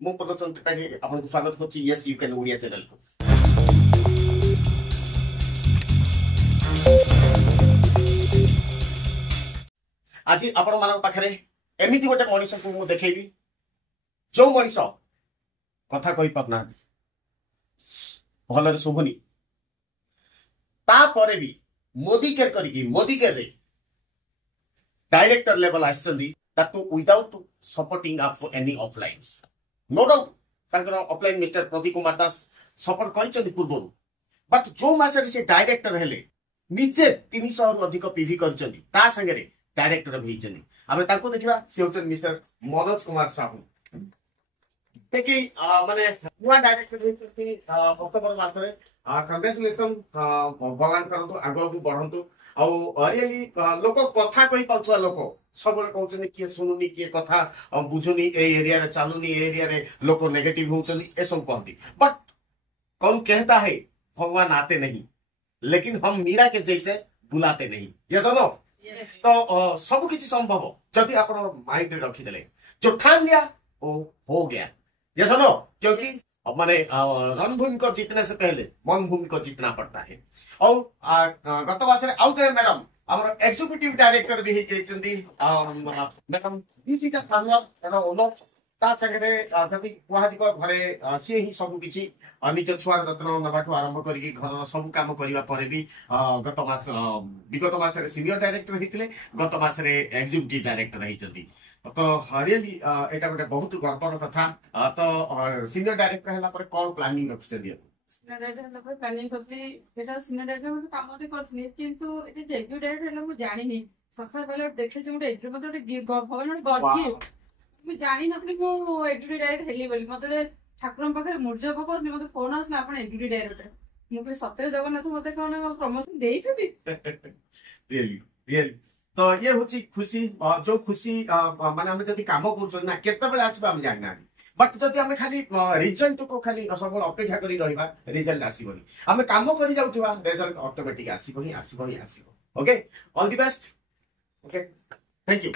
मु पदचंद त्रिपाठी आपको स्वागत करछि yes you can Odia channel को। आज आपण मान पाखरे एमिति गोटे मनीष को मु देखेबी जो मनीष कथा कहि पारना भलरे शुभुनी तापर भी मोदी केयर करिकी मोदी केयर रे डायरेक्टर लेवल आछंदी ताको without supporting up for any offline no doubt तांकर offline mister Pradeep Kumar Das support करिसंदी पूर्व बट जो मासरे से डायरेक्टर हेले निजे 300 रु अधिक पीवी करिसंदी ता संगे रे डायरेक्टर भेजंदी आमे ताको देखिबा से होचन मिस्टर मनोज कुमार साहू देखि माने नुआ डायरेक्टर भेजंदी अक्टोबर मासरे कंग्रेचुलेशन भगवान करंतु आगो को बढ़ंतु आउ रियली लोक कथा कहि पाउथुआ लोक सब कहते किए शुणुनी किए कथा बुझुनी ए एरिया रे चालुनी ए एरिया रे लोक नेगेटिव होचनी ए सब कहती बट कौन कहता है भगवान आते नहीं लेकिन हम मीरा के जैसे बुलाते नहीं ये सुनो तो सब किसी संभव जब आप माइंड में रखीदे जो ठान लिया वो हो गया ये सुनो क्योंकि माने रणभूमि को जीतने से पहले मन भूमि को जीतना पड़ता है और गत वर्ष आउ मैडम आम एक्जिक्यूटिव डायरेक्टर भी होती मैडम दीटा धन्यवाद ता संगे जदि गुवाहाटी घरे सी ही सब किसी निज छुआर रत्न नवाठू आरंभ करके घर सब काम करने भी विगत मास सीनियर डायरेक्टर होते गत मास एक्जिक्यूटिव डायरेक्टर होती तो रियली एटा गोटे बहुत गर्वर कथा तो सीनियर डायरेक्टर है कौन प्लानिंग रखिछे सीनियर डायरेक्टर है प्लानिंग करथि एटा सीनियर डायरेक्टर में काम करथि किंतु एटा जेग्यू डायरेक्टर है मु जानि नि सखा पहले देखे जे मोटे एग्री मते भगवान गॉड गिफ्ट मु जानि नथि मु एग्री डायरेक्टर हेली बोली मते ठाकुर पाखे मुर्जा पकोस मते फोन आसला आपण एग्री डायरेक्टर मु पे सत्य जगन्नाथ मते कोन प्रमोशन देई छथि रियली रियली तो ये होची खुशी जो खुशी माने हम जदी काम करछन ना केते बेले आसीबा हम जानना बट जदी हम खाली रिजल्ट को खाली सबल अपेक्षा करी रहिबा रिजल्ट आसीबनी हम काम करी जाउथबा रिजल्ट ऑटोमेटिक आसीबनी okay all the best okay thank you.